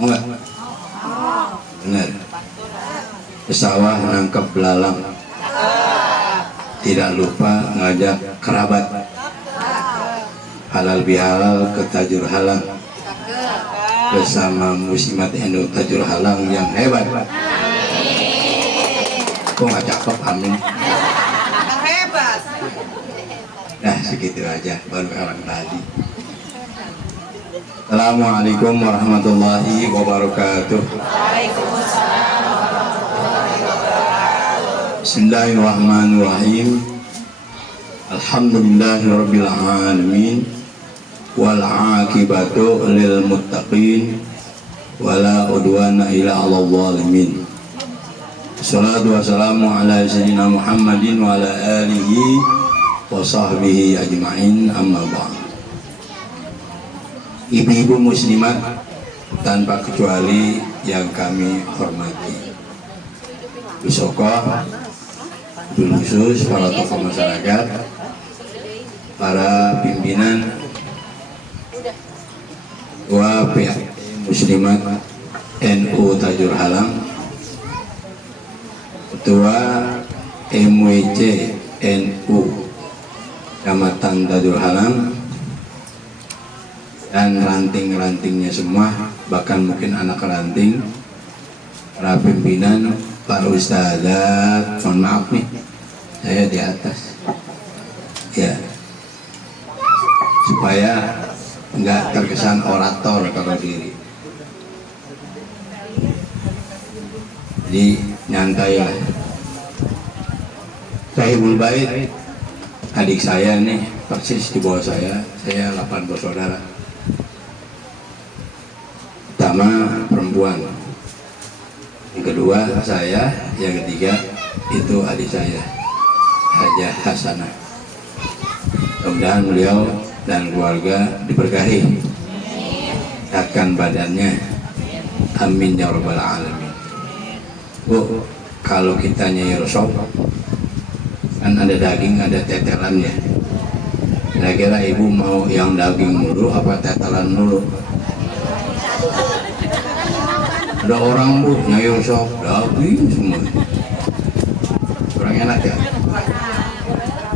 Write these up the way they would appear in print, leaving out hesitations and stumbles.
Enggak? Benar. Ke sawah nangkep belalang. Tidak lupa ngajak kerabat. Halal bihalal ke Tajur Halang bersama Muslimat Endo Tajur Halang yang hebat. Kok nggak cakep? Amin. Hebat. Nah segitu aja baru orang tadi. Assalamualaikum warahmatullahi wabarakatuh. Bismillahirrahmanirrahim. Alhamdulillahirabbil alamin wal aqibatu lil muttaqin wala udwana illa 'alal zalimin. Wassalatu wassalamu ala sayyidina Muhammadin wa ala alihi wa sahbihi ajma'in, amma ba'd. Ibu-ibu muslimat tanpa kecuali yang kami hormati, Bisokoh, khusus para tokoh masyarakat, para pimpinan Ketua PAI Muslimat NU Tajur Halang, Ketua MWC NU Kecamatan Tajur Halang, dan ranting-rantingnya semua, bahkan mungkin anak ranting, para pimpinan, para ustadzat, mohon maaf nih, saya di atas, ya, supaya nggak terkesan orator kalau diri. Jadi nyantai lah. Sahibul Bait, adik saya nih, persis di bawah saya 8 bersaudara. Pertama perempuan, yang kedua saya, yang ketiga itu adik saya, Hajah Hasanah. Mudah-mudahan beliau dan keluarga diberkahi, akan badannya, amin ya rabbal alamin. Bu, kalau kita nyayur sop kan ada daging, ada tetelannya. Kira-kira ibu mau yang daging dulu apa tetelan dulu? Ada orang bu nyayur sop daging semua, kurang enak ya.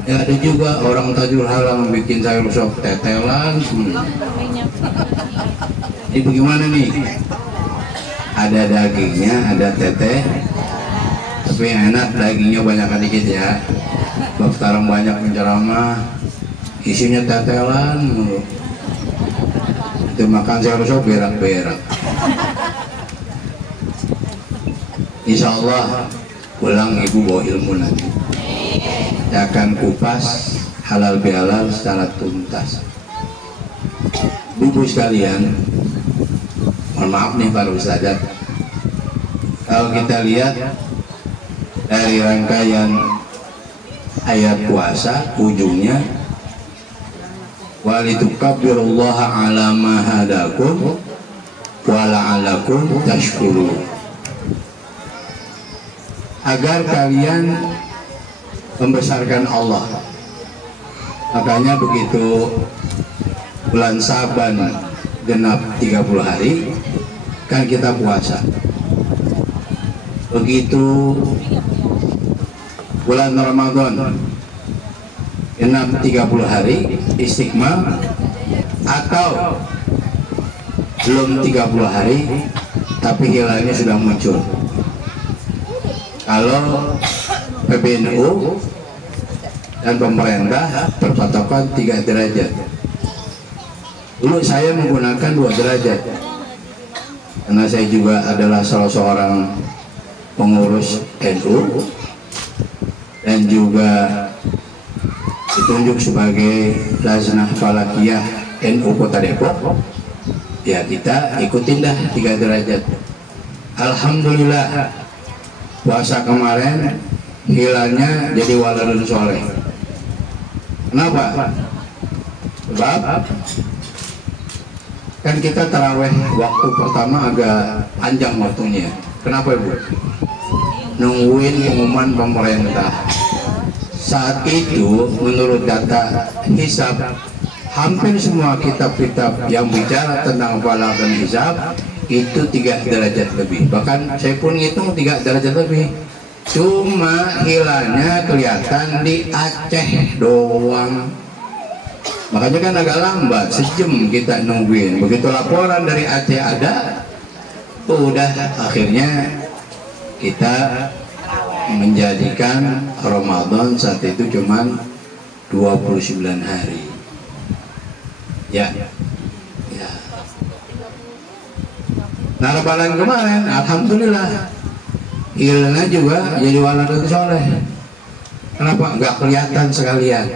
Ya ada juga orang Tajur Halang bikin sayur sop tetelan semua. Ini bagaimana nih? Ada dagingnya, ada teteh, tapi yang enak dagingnya banyak dikit ya. Sebab sekarang banyak penceramah isinya tetelan mulu. Itu makan sayur sop berak-berak. Insya Allah pulang ibu bawa ilmu nanti. Saya akan kupas halal bihalal secara tuntas. Ibu sekalian, mohon maaf nih para ustadzat, kalau kita lihat dari rangkaian ayat puasa, ujungnya walitukabbirullaha ala ma hadakum wa la'allakum tashkurun, agar kalian membesarkan Allah. Makanya begitu bulan Saban genap 30 hari kan kita puasa. Begitu bulan Ramadan genap 30 hari istiqmah, atau belum 30 hari tapi hilalnya sudah muncul. Kalau PBNU dan pemerintah berpatokan 3 derajat. Dulu saya menggunakan 2 derajat karena saya juga adalah salah seorang pengurus NU dan juga ditunjuk sebagai Lajnah Falakiyah NU Kota Depok. Ya kita ikutin dah 3 derajat. Alhamdulillah puasa kemarin hilalnya jadi waladun soleh. Kenapa? Sebab kan kita taraweh waktu pertama agak panjang waktunya. Kenapa ibu? Nungguin pengumuman pemerintah. Saat itu menurut data hisab, hampir semua kitab-kitab yang bicara tentang falak dan hisab itu 3 derajat lebih. Bahkan saya pun ngitung 3 derajat lebih. Cuma hilalnya kelihatan di Aceh doang. Makanya kan agak lambat, sejam kita nungguin. Begitu laporan dari Aceh ada, udah akhirnya kita menjadikan Ramadan saat itu cuman 29 hari. Ya. Ya. Nah, lebaran kemarin alhamdulillah hilalnya juga jadi waladun soleh. Kenapa? Nggak kelihatan sekalian.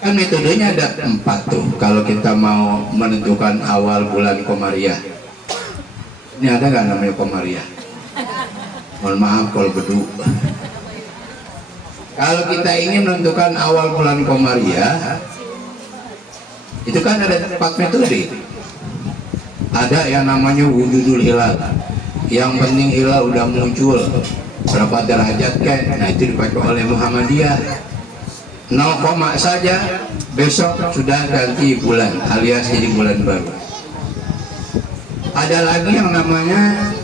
Kan metodenya ada 4 tuh kalau kita mau menentukan awal bulan Komariah. Ini ada nggak namanya Komariah? Mohon maaf kalau bedu. Kalau kita ingin menentukan awal bulan Komariah, itu kan ada 4 metode. Ada yang namanya wujudul hilal. Yang penting hilal udah muncul berapa derajat kan? Nah itu dipakai oleh Muhammadiyah. 0, saja besok sudah ganti bulan alias jadi bulan baru. Ada lagi yang namanya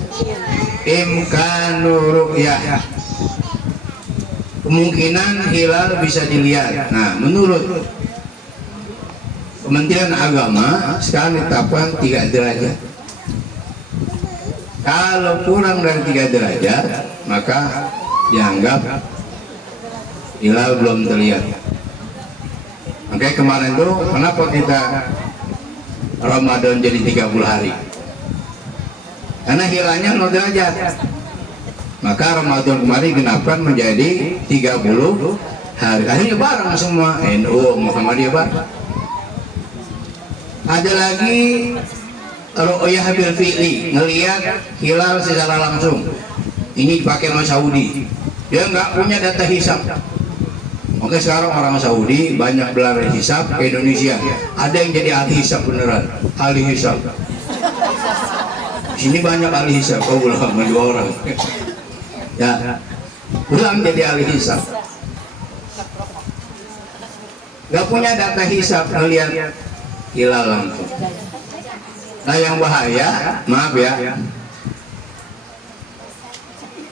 imkanur ru'yah, kemungkinan hilal bisa dilihat. Nah menurut Kementerian Agama sekarang ditetapkan 3 derajat. Kalau kurang dari 3 derajat maka dianggap hilal belum terlihat. Makanya kemarin tuh kenapa kita Ramadan jadi 30 hari? Karena hilalnya 0 derajat. Maka Ramadan kemarin genapkan menjadi 30 hari. Akhirnya bareng semua NU Muhammadiyah bareng. Ada lagi ru'yah bil fi'li, ngelihat hilal secara langsung. Ini dipakai sama Saudi. Dia nggak punya data hisab. Oke, sekarang orang Saudi banyak belajar hisab ke Indonesia. Ada yang jadi ahli hisab beneran, ahli hisab. Sini banyak ahli hisab, kau belum sama 2 orang. Ya, pulang jadi ahli hisab. Gak punya data hisab, ngelihat hilal langsung. Nah yang bahaya, maaf ya,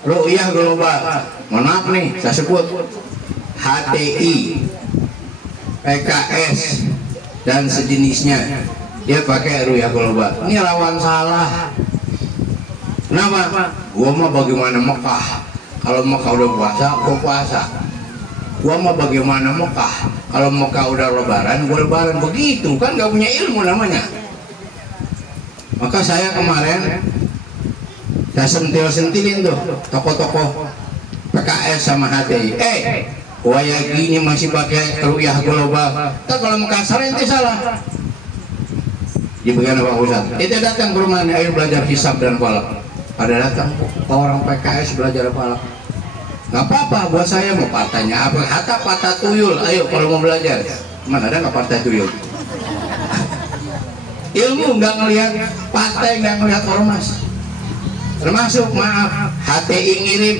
ru'yah global. Mohon maaf nih, saya sebut HTI, PKS dan sejenisnya. Dia pakai ru'yah global. Ini lawan salah. Kenapa? Gua mah bagaimana Mekah? Kalau Mekah udah puasa, gua puasa. Gua mah bagaimana Mekah? Kalau Mekah udah lebaran, gua lebaran. Begitu kan, gak punya ilmu namanya. Maka saya kemarin saya sentil-sentilin tuh tokoh-tokoh PKS sama HTI. Waya gini masih pakai ru'yah global. Tapi kalau Makassar ente salah. Di bagian Pak Ustaz. Itu datang ke rumah ayo belajar hisab dan falak. Pada datang orang PKS belajar falak. Nggak apa-apa buat saya, mau partainya apa? Hatta patah tuyul. Ayo kalau mau belajar. Mana ada nggak partai tuyul? Ilmu nggak ngelihat partai, nggak ngelihat ormas. Termasuk maaf HTI ngirim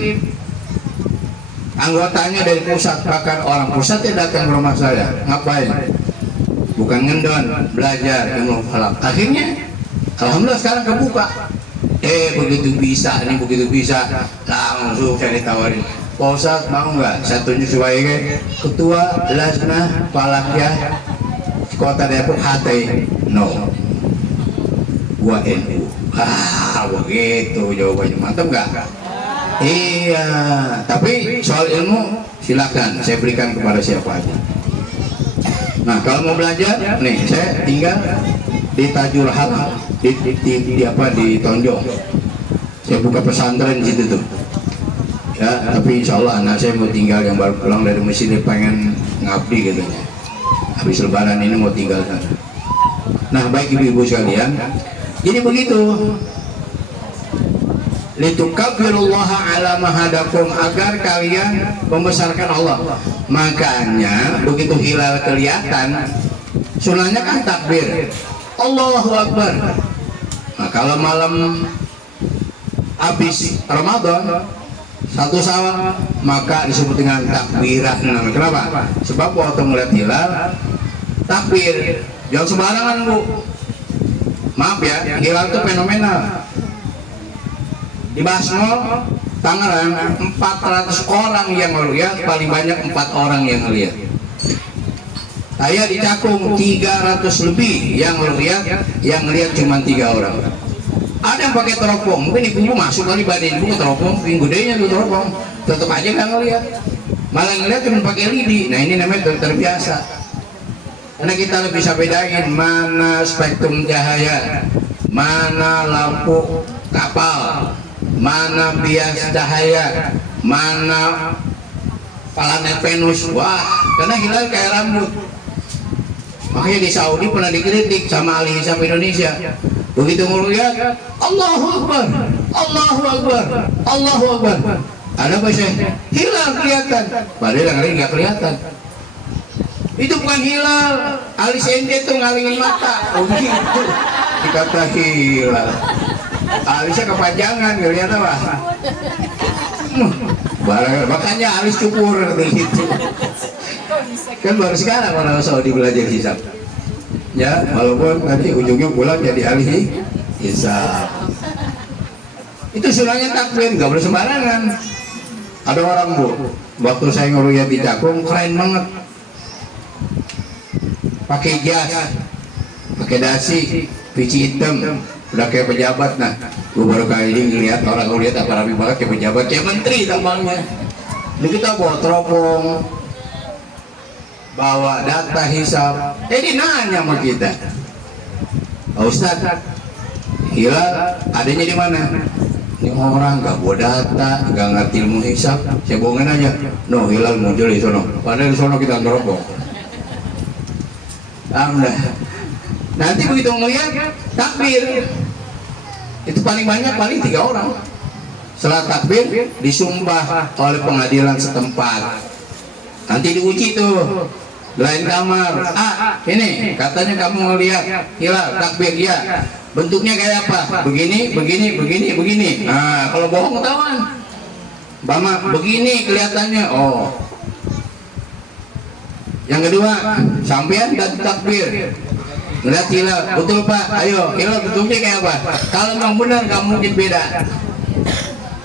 anggotanya dari pusat, bahkan orang pusatnya datang ke rumah saya. Ngapain? Bukan ngendon, belajar ilmu falak. Akhirnya alhamdulillah sekarang kebuka. Begitu bisa, ini begitu bisa, langsung saya ditawarin, Pak Ustadz mau nggak saya tunjuk sebagai ketua Lasnah Falakiyah Kota Depok HTI? No, gua NU. Begitu jawabannya, mantap nggak? Iya, tapi soal ilmu silakan saya berikan kepada siapa aja. Nah kalau mau belajar nih, saya tinggal di Tajul Halam, di Tonjong. Saya buka pesantren di situ tuh. Ya, tapi insya Allah anak saya mau tinggal, yang baru pulang dari Mesir, dia pengen ngabdi katanya. Habis lebaran ini mau tinggal sana. Nah baik ibu-ibu sekalian, jadi begitu. Litukabbirullaha ala mahadakum, agar kalian membesarkan Allah. Makanya begitu hilal kelihatan, sunahnya kan takbir, Allahu Akbar. Nah kalau malam habis Ramadan 1 Syawal maka disebut dengan takbiran. Kenapa? Sebab waktu melihat hilal takbir, jangan sembarangan bu. Maaf ya, hilal itu fenomenal. Di Basmol, Tangerang, 400 orang yang ngelihat, paling banyak 4 orang yang ngelihat. Saya di Cakung 300 lebih yang ngelihat cuma 3 orang. Ada yang pakai teropong, mungkin ibu masuk kali badan ibu ke teropong, yang gedenya tuh teropong, tetap aja nggak ngelihat. Malah ngelihat cuma pakai lidi. Nah ini namanya terbiasa. Karena kita bisa bedain mana spektrum cahaya, mana lampu kapal, mana bias cahaya, mana planet Venus. Wah, karena hilal kayak rambut. Makanya di Saudi pernah dikritik sama ahli hisab Indonesia. Begitu ngelihat, Allahu Akbar, Allahu Akbar, Allahu Akbar. Ada apa sih? Hilal kelihatan. Padahal yang lain nggak kelihatan. Itu bukan hilal. Alis ente tuh ngalingin mata. Oh gitu. Dikata hilal. Alisnya kepanjangan, nggak lihat apa? Makanya alis cukur gitu. Kan baru sekarang orang Saudi belajar hisab. Ya, walaupun tadi ujungnya pulang jadi ahli hisab. Itu sunahnya takbir, nggak boleh sembarangan. Ada orang bu, waktu saya ngeliat di Cakung keren banget. Pakai jas, pakai dasi, pici hitam, udah kayak pejabat. Nah, gue baru kali ini ngeliat orang ngeliat apa rapi banget kayak pejabat, kayak menteri tampangnya. Ini kita bawa teropong, bawa data hisab. Dia nanya sama kita, oh, Ustaz, hilal adanya di mana? Ini orang nggak bawa data, nggak ngerti ilmu hisab. Saya bohongin aja, no hilal muncul di sono. Padahal di sono kita teropong. Nanti begitu ngeliat takbir, itu paling banyak paling 3 orang. Setelah takbir disumpah oleh pengadilan setempat. Nanti diuji tuh lain kamar. Ini katanya kamu ngeliat hilal takbir ya. Bentuknya kayak apa? Begini, begini, begini, begini. Nah, kalau bohong ketahuan. Bama begini kelihatannya. Oh. Yang kedua, sampean dan takbir. Ngeliat hilal, betul Pak. Ayo, hilal bentuknya kayak apa? Kalau memang benar, nggak mungkin beda.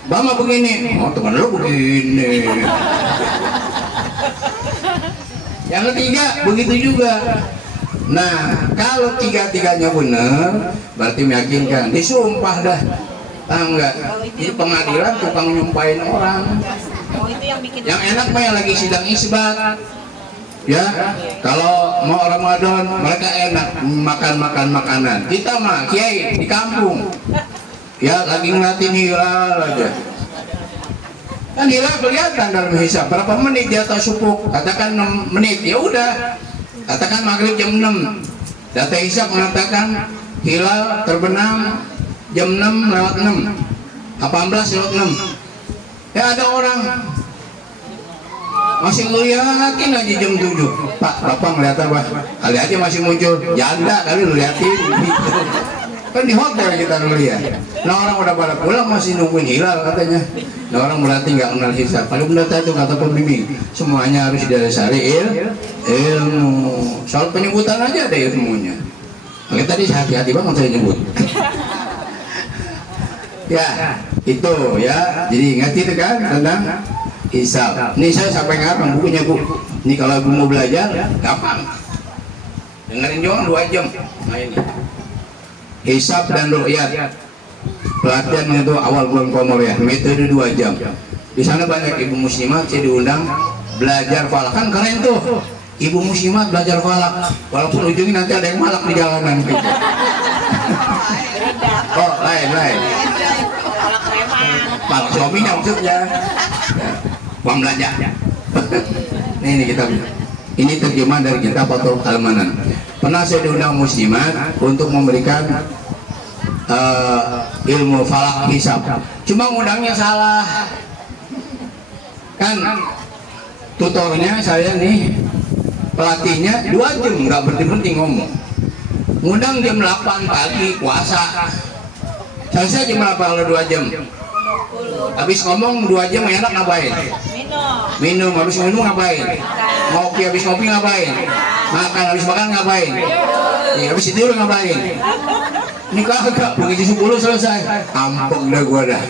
Bama begini. Oh, teman lu begini. Yang ketiga, begitu juga. Nah, kalau 3-3-nya benar, berarti meyakinkan. Disumpah dah. Tahu nggak? Ini pengadilan tukang nyumpahin orang. Yang enak mah yang lagi sidang isbat. Ya, kalau mau Ramadan mereka enak makan makanan. Kita mah kiai di kampung. Ya, lagi ngeliatin hilal aja. Kan hilal kelihatan dalam hisab. Berapa menit di atas ufuk? Katakan 6 menit. Ya udah. Katakan maghrib jam 6. Data hisab mengatakan hilal terbenam jam 6 lewat 6. 18 lewat 6. Ya ada orang masih ngeliatin aja jam 7. Pak, Bapak ngeliat apa? Kali aja masih muncul. Janda kali lu liatin. Kan di hotel kita ngeliat. Nah orang udah pada pulang masih nungguin hilal katanya. Nah orang berarti nggak kenal hisab. Kalau benar itu kata pembimbing, semuanya harus didasari ilmu. Soal penyebutan aja ada ilmunya. Makanya tadi hati-hati banget saya nyebut. Ya itu ya. Jadi ingat itu kan tentang hisab. Ini saya sampai ngarang bukunya bu. Ini kalau ibu mau belajar gampang. Dengerin doang 2 jam. Nah ini hisab dan ru'yat. Pelatihan itu awal bulan Qamar ya. Metode 2 jam. Di sana banyak ibu muslimat saya diundang belajar falak, kan keren tuh. Ibu muslimat belajar falak. Walaupun ujungnya nanti ada yang malak di jalanan. Oh lain. Falak suaminya maksudnya. Uang belanja. Ini kita. Ini terjemahan dari kitab Fathul Al-Manan. Pernah saya diundang muslimat untuk memberikan ilmu falak hisab. Cuma ngundangnya salah. Kan tutornya saya nih, pelatihnya 2 jam nggak berhenti ngomong. Ngundang jam 8 pagi puasa. Selesai jam berapa kalau 2 jam? Habis ngomong 2 jam enak ngapain? Minum. Habis minum ngapain? Ngopi habis ngopi ngapain? Makan habis makan ngapain? Ya, habis tidur ngapain? Ini kagak, begitu 10 selesai, ampun dah gua dah.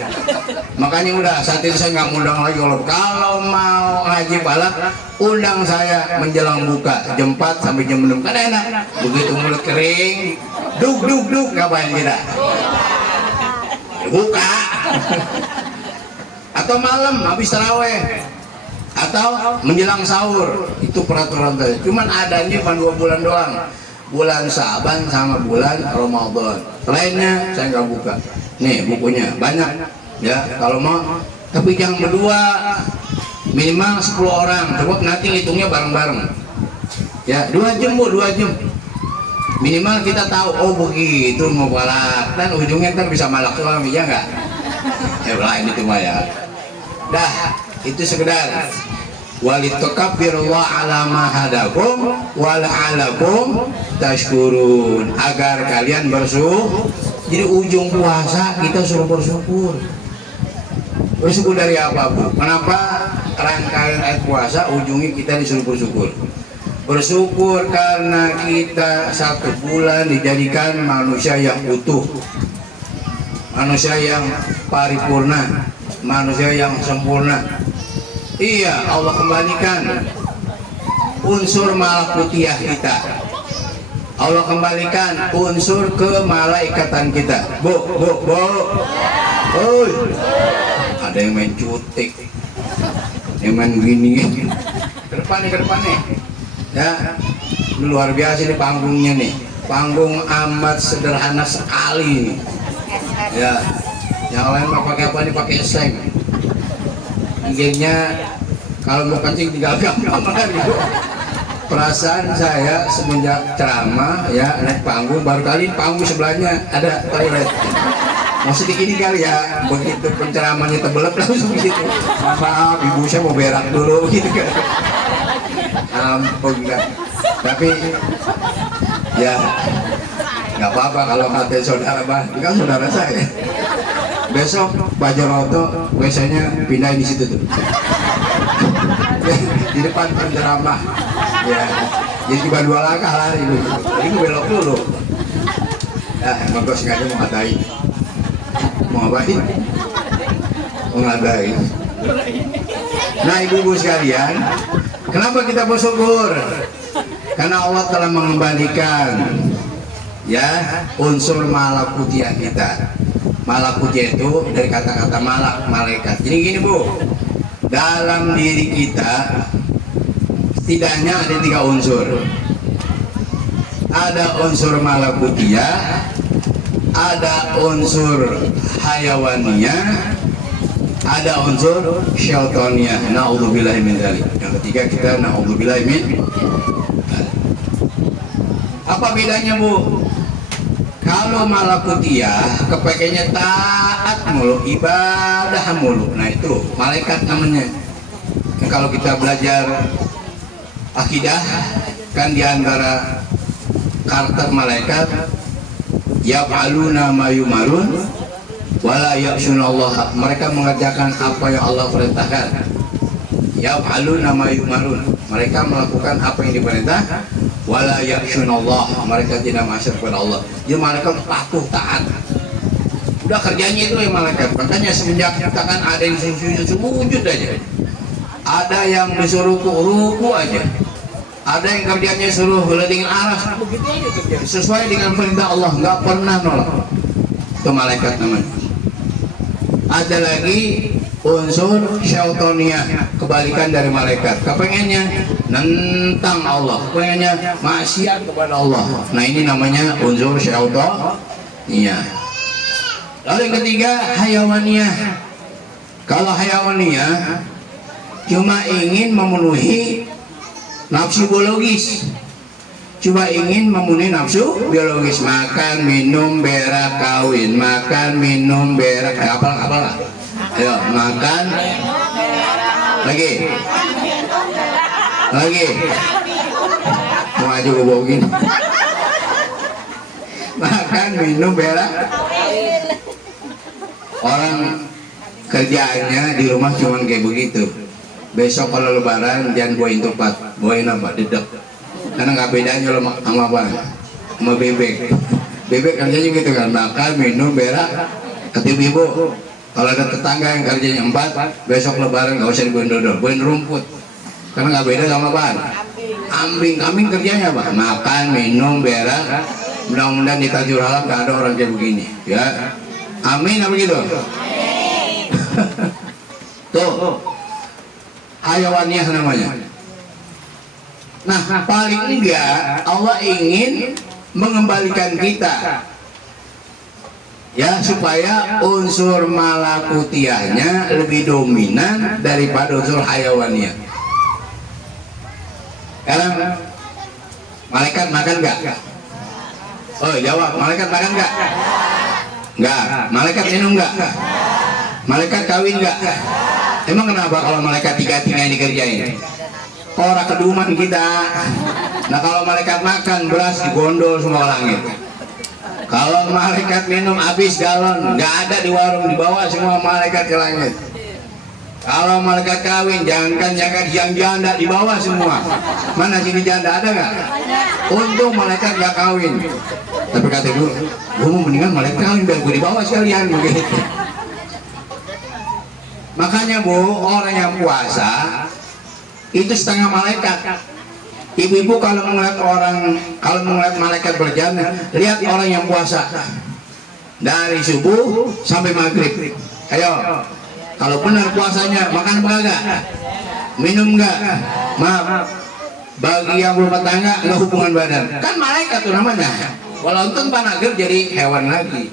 Makanya udah saat itu saya nggak ngundang lagi. Kalau mau ngaji pala, undang saya menjelang buka jam 4 sampai jam 6 kan enak. Begitu mulut kering, duk ngapain kita? Buka. Atau malam habis taraweh, atau menjelang sahur, itu peraturan saya. Cuman adanya cuma 2 bulan doang. Bulan Sa'ban sama bulan Ramadan. Lainnya saya nggak buka. Nih bukunya banyak ya kalau mau. Tapi jangan berdua, minimal 10 orang. Coba nanti hitungnya bareng-bareng. Ya 2 jam bu, 2 jam. Minimal kita tahu oh begitu mau balak. Dan ujungnya kan bisa malak doang, ya nggak? Ya lain itu mah ya. Dah itu sekedar. Walitukabirullah ala ma hadakum wa la'alakum tashkurun, agar kalian bersyukur. Jadi ujung puasa kita suruh bersyukur. Bersyukur dari apa bu? Kenapa rangkaian ayat puasa ujungnya kita disuruh bersyukur? Bersyukur karena kita 1 bulan dijadikan manusia yang utuh, manusia yang paripurna, manusia yang sempurna. Iya, Allah kembalikan unsur malakutiyah kita. Allah kembalikan unsur kemalaikatan kita. Bu. Oi. Ada yang main cutik, yang main gini. Ke depan nih. Ya, ini luar biasa nih panggungnya nih. Panggung amat sederhana sekali nih. Ya, yang lain mah pakai apa nih? Pakai seng. Inginnya kalau mau kencing tinggal gampang gitu. Perasaan saya semenjak ceramah ya naik panggung, baru kali panggung sebelahnya ada toilet. Maksudnya ini kali ya, begitu penceramahnya tebelep langsung gitu. Maaf ibu saya mau berak dulu gitu kan. Ampun dah. Tapi ya nggak apa-apa kalau kata saudara bah, ini kan saudara saya. Besok Pak Jaroto biasanya pindah di situ tuh. Di depan penceramah. Ya. Jadi cuma 2 langkah lari dulu. Ini belok dulu. Ya, emang gue sengaja mau ngatain. Mau ngapain? Mau ngatain. Nah, ibu-ibu sekalian, kenapa kita bersyukur? Karena Allah telah mengembalikan ya unsur malakutiyah kita. Malakutiyah itu dari kata-kata malak, malaikat. Jadi gini bu, dalam diri kita setidaknya ada 3 unsur. Ada unsur malakutiyah, ada unsur hayawaniyah, ada unsur syaitaniyah. Na'udzubillahi min dzalik. Yang ketiga kita na'udzubillahi min. Apa bedanya bu? Kalau malakutiyah kepengennya taat mulu, ibadah mulu. Nah itu malaikat namanya. Kalau kita belajar akidah kan diantara karakter malaikat yaf'aluna ma yumarun wala ya'sunallah. Mereka mengerjakan apa yang Allah perintahkan. Yaf'aluna ma yumarun. Mereka melakukan apa yang diperintah. Wala ya'sunallah. Mereka tidak maksiat kepada Allah. Jadi malaikat patuh taat. Udah kerjanya itu yang malaikat. Makanya semenjak katakan ada yang sujud aja. Ada yang disuruh ruku aja. Ada yang kerjanya suruh gelinding arah, begitu aja kerja. Sesuai dengan perintah Allah, nggak pernah nolak. Itu malaikat namanya. Ada lagi unsur syaitaniyah, kebalikan dari malaikat. Kepengennya nentang Allah, kepengennya maksiat kepada Allah. Nah ini namanya unsur syaitaniyah. Lalu yang ketiga hayawaniyah. Kalau hayawaniyah cuma ingin memenuhi nafsu biologis, cuma ingin memenuhi nafsu biologis, makan, minum, berak, kawin, makan, minum, berak, apa? Ayo, makan, lagi, mau aja gue bogin, makan, minum, berak. Orang kerjaannya di rumah cuma kayak begitu. Besok kalau lebaran jangan bawain tupat, bawain apa? Dedek. Karena nggak bedanya lo sama apa? Sama bebek. Bebek kerjanya gitu kan, makan, minum, berak, ketip ibu. Kalau ada tetangga yang kerjanya 4, besok lebaran nggak usah dibuin dodol, buin rumput. Karena nggak beda sama apaan? Ambing. Kambing kerjanya apa? Makan, minum, berak. Mudah-mudahan di Tajur Alam nggak ada orang kayak begini. Ya, amin apa gitu? Tuh, hayawaniah namanya. Nah, paling enggak Allah ingin mengembalikan kita ya supaya unsur malakutiahnya lebih dominan daripada unsur hayawaniah. Sekarang malaikat makan enggak? Oh, jawab, malaikat makan enggak? Enggak. Malaikat minum enggak? Malaikat kawin enggak? Emang kenapa kalau malaikat tiga-tiga yang dikerjain? Orang keduman kita. Nah, kalau malaikat makan beras digondol semua langit. Kalau malaikat minum habis galon, nggak ada di warung, dibawa semua malaikat ke langit. Kalau malaikat kawin, jangankan yang janda dibawa semua. Mana sini janda ada nggak? Untung malaikat nggak kawin. Tapi kata dulu, gue mau mendingan malaikat kawin biar gue dibawa sekalian begitu. Makanya Bu, orang yang puasa itu setengah malaikat. Ibu-ibu kalau melihat malaikat berjalan, lihat orang yang puasa dari subuh sampai maghrib. Ayo, kalau benar puasanya makan apa enggak? Minum enggak? Maaf, bagi yang berumah tangga enggak hubungan badan. Kan malaikat tuh namanya. Walaupun panager jadi hewan lagi.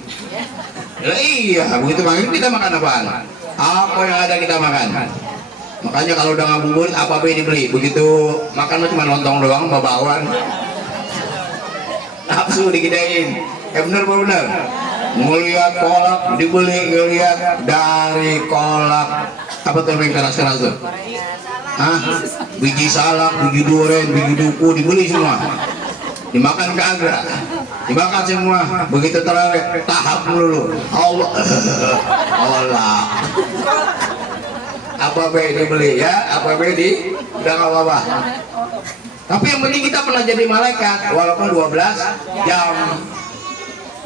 Iya, begitu maghrib kita makan apaan? Apa yang ada kita makan? Makanya kalau udah ngabuburit apa dibeli, begitu makan cuma lontong doang, bawaan. Nafsu digedein. Bener apa bener? Ngeliat kolak dibeli, ngeliat dari kolak apa tuh yang keras-keras tuh? Hah? Biji salak, biji duren, biji duku dibeli semua. Dimakan kagak? Dimakan semua. Begitu terawih tahap dulu. Allah. Allah. Apa dibeli ya, apa di udah nggak apa-apa. Tapi yang penting kita pernah jadi malaikat walaupun 12 jam.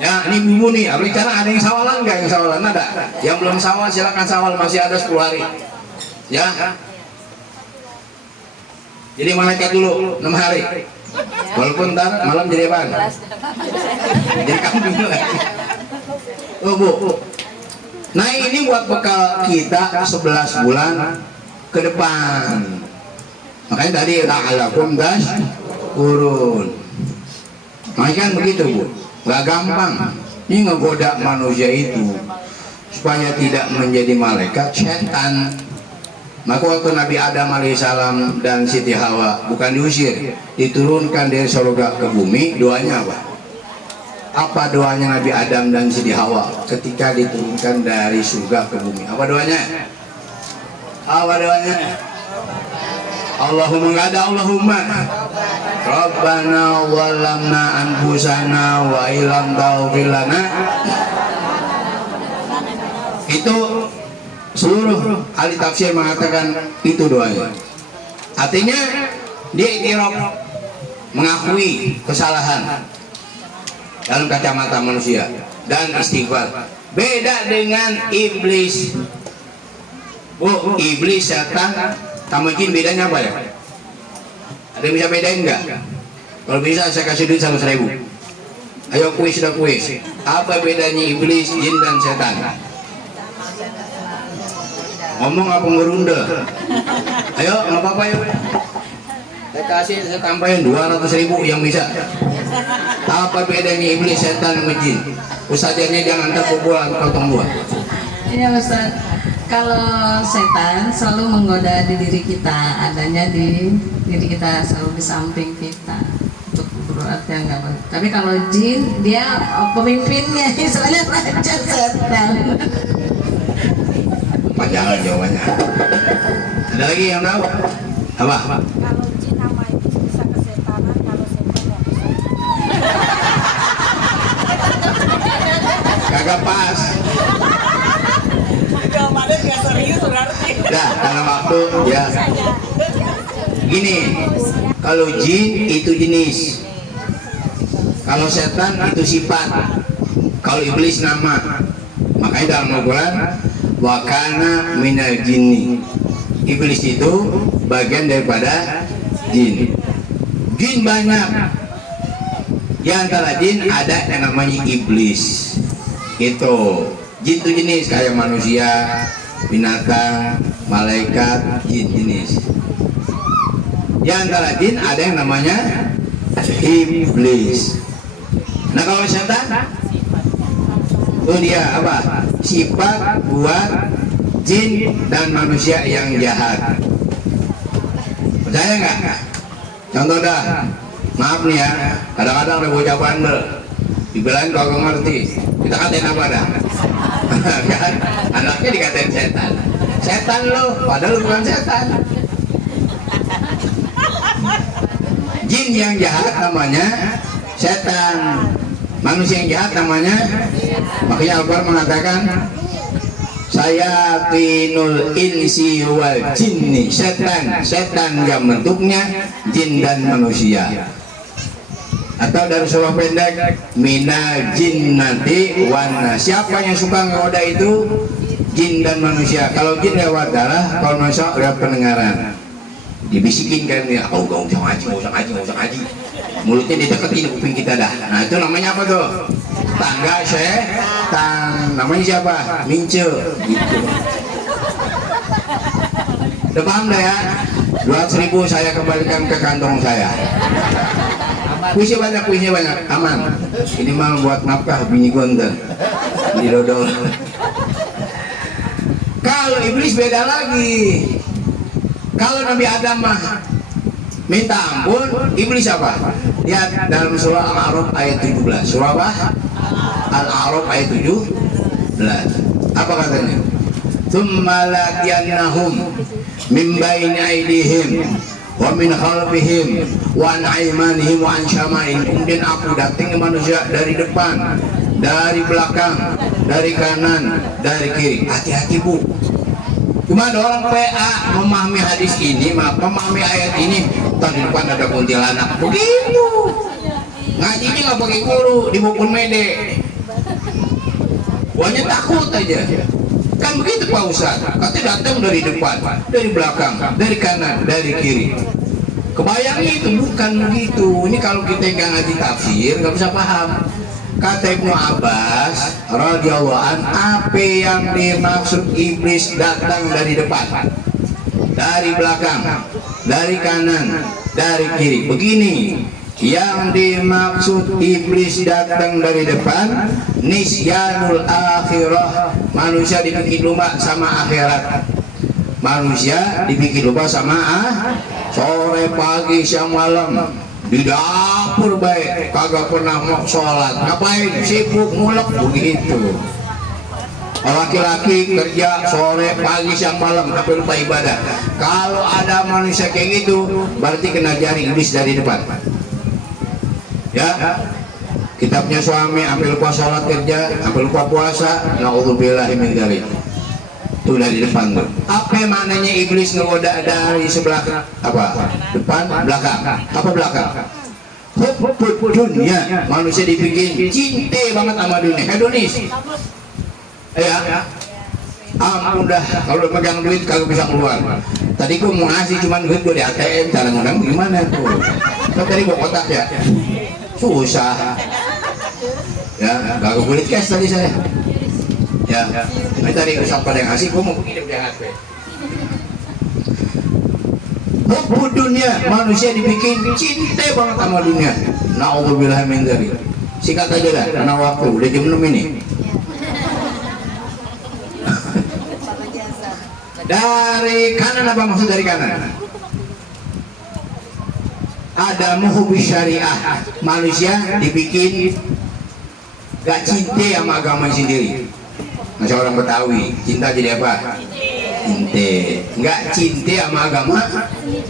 Ya, ini bumbu nih. Bicara ada yang sawalan nggak? Yang sawalan ada. Yang belum sawal silakan sawal, masih ada 10 hari. Ya. Jadi malaikat dulu 6 hari. Walaupun ntar malam jadi apaan? Jadi kambing lagi. Oh Bu. Nah ini buat bekal kita 11 bulan ke depan. Makanya tadi la'alakum tashkurun. Makanya kan begitu Bu, gak gampang. Ini ngegoda manusia itu supaya tidak menjadi malaikat setan. Maka waktu Nabi Adam alaihissalam dan Siti Hawa bukan diusir, diturunkan dari surga ke bumi, doanya apa? Apa doanya Nabi Adam dan Siti Hawa ketika diturunkan dari surga ke bumi? Apa doanya? Apa doanya? Allahumma nggak ada Allahumma. Rabbana walamna anfusana wa ilam taghfir lana. Itu seluruh ahli tafsir mengatakan itu doanya. Artinya dia iktiraf, mengakui kesalahan dalam kacamata manusia dan istighfar. Beda dengan iblis. Bu, iblis, setan, sama jin bedanya apa ya? Ada yang bisa bedain nggak? Kalau bisa saya kasih duit 100.000. Ayo kuis sudah kuis. Apa bedanya iblis, jin dan setan? Ngomong apa ngerunda? Ayo nggak apa-apa yuk. Saya tambahin 200.000 yang bisa. Apa bedanya iblis, setan, dan jin? Ustaznya jangan terkuburan potong dua. Iya Ustaz, kalau setan selalu menggoda di diri kita, adanya di diri kita, selalu di samping kita untuk berbuat yang nggak baik. Tapi kalau jin dia pemimpinnya, istilahnya raja setan. Panjangan jawabannya. Ada lagi yang tahu? Apa? Kalau jin sama iblis bisa kesetanan, kalau setan nggak bisa. Kagak pas. Jawabannya nggak serius berarti. Dah, karena waktu ya. Gini, kalau jin itu jenis. Kalau setan itu sifat, kalau iblis nama. Makanya dalam Al-Quran, wa kana minal jinni. Iblis itu bagian daripada jin. Jin banyak. Di antara jin ada yang namanya iblis. Itu jin itu jenis kayak manusia, binatang, malaikat, jin jenis. Di antara jin ada yang namanya iblis. Nah kalau setan itu dia apa? Sifat buat jin dan manusia yang jahat. Percaya nggak? Contoh dah, maaf nih ya, kadang-kadang ada bocah bandel, dibilangin kagak ngerti, kita katain apa dah? Kan? Anaknya dikatain setan. Setan lo, padahal lo bukan setan. Jin yang jahat namanya setan, manusia yang jahat namanya, makanya Al-Quran mengatakan saya tinul insi wal jinni, setan yang bentuknya jin dan manusia. Atau dari surah pendek minal jinnati wan, siapa yang suka ngegoda itu jin dan manusia. Kalau jin lewat darah, kalau manusia lewat pendengaran. Dibisikin kan ya, oh gak usah ngaji, mulutnya dideketin kuping kita dah. Nah itu namanya apa tuh? Tangga setan. Namanya siapa? Mince gitu. Udah paham dah ya? 200.000 saya kembalikan ke kantong saya. Puisinya banyak, aman. Ini mah buat nafkah bini gonta di dodol. Kalau iblis beda lagi. Kalau Nabi Adam mah minta ampun, iblis apa? Lihat dalam surah Al-A'raf ayat 17. Surah apa? Al-A'raf ayat 17. Apa katanya? Tsumma laqiyannahum min baini aydihim wa min khalfihim wa an aymanihim wa an syama'ihim. Kemudian aku datang ke manusia dari depan, dari belakang, dari kanan, dari kiri. Hati-hati bu. Cuma ada orang PA memahami hadis ini, memahami ayat ini, tadi depan ada kuntilanak. Begitu. Ngajinya nggak pakai guru, dibukul mede. Wanya takut aja. Kan begitu Pak Ustaz. Katanya datang dari depan, dari belakang, dari kanan, dari kiri. Kebayang itu bukan begitu. Ini kalau kita nggak ngaji tafsir nggak bisa paham. Kata Ibnu Abbas radhiyallahu an, apa yang dimaksud iblis datang dari depan, dari belakang, dari kanan, dari kiri? Begini, yang dimaksud iblis datang dari depan, nisyanul akhirah, manusia dibikin lupa sama akhirat. Manusia dibikin lupa sama sore, pagi, siang, malam di dapur baik, kagak pernah mau sholat, ngapain? Sibuk mulek begitu. Laki-laki kerja sore, pagi, siang, malam, sampai lupa ibadah. Kalau ada manusia kayak gitu, berarti kena jaring iblis dari depan. Ya, kita punya suami, sampai lupa sholat kerja, sampai lupa puasa, na'udzubillahi min dzalik. Itu dari depan tuh. Apa maknanya iblis ngegoda dari sebelah apa? Depan, belakang. Apa belakang? Hubbud dunia. Manusia dibikin cinta banget sama dunia. Hedonis. Ya. Ampun dah, kalau megang duit kagak bisa keluar. Tadi gua mau ngasih cuman duit gua di ATM, cara megang gimana tuh? Kan tadi gua kotak ya. Susah. Ya, kagak boleh cash tadi saya. Ya, ini tadi usap pada yang ngasih, gue mau begini di HP. Hubbud dunia, manusia dibikin cinta banget sama dunia. Na'udzubillahi min dzalik. Singkat aja dah, karena waktu udah jam 6 ini. Dari kanan, apa maksud dari kanan? Ada muhubbi syariah, manusia dibikin gak cinta sama agama sendiri. Masih orang Betawi, cinta jadi apa? Cinta, nggak cinta sama agama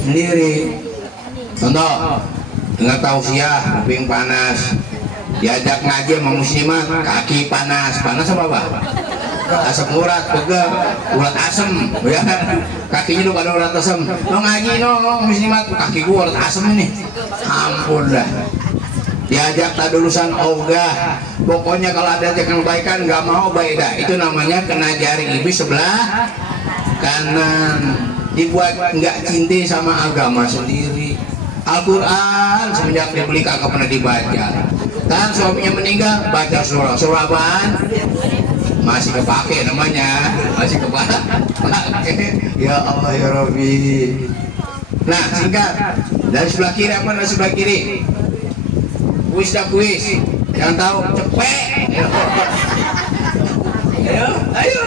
sendiri. Contoh, dengar tausiah, kuping panas, diajak ngaji sama muslimat, kaki panas, panas apa pak? Asam urat, pegel, urat asem, ya kan? Kakinya lu pada urat asem. Lo ngaji no muslimat, kaki gua urat asem ini. Ampun dah. diajak tadurusan ogah. Pokoknya kalau ada ajakan kebaikan nggak mau baik dah. Itu namanya kena jari iblis sebelah kanan. Dibuat nggak cinta sama agama sendiri. Al-Quran semenjak dibeli kagak pernah dibaca. Kan suaminya meninggal baca surah apaan? Masih kepake namanya, masih kepake. Ya Allah ya Rabbi. Nah singkat, dari sebelah kiri apa dari sebelah kiri? Kuis dah kuis, jangan tahu cepet. Ayo.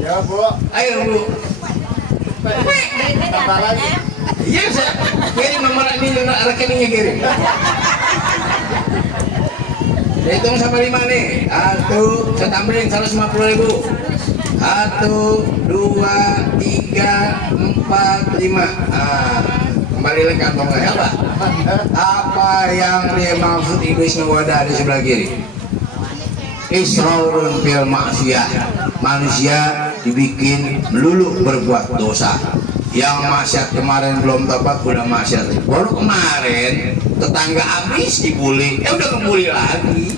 Ya Bu, Ayo Bu. tambah lagi. Iya saya kirim nomor ini, rekeningnya kirim. Hitung sampai 5 nih. Saya tambahin 150.000. 1, 2, 3, 4, 5. Kembali lagi kantong saya apa? Apa yang dimaksud iblis menggoda di sebelah kiri? Israrun fil maksiyah. Manusia dibikin melulu berbuat dosa. Yang maksiat kemarin belum tobat udah maksiat. Baru kemarin tetangga habis dibully, udah kebuli lagi.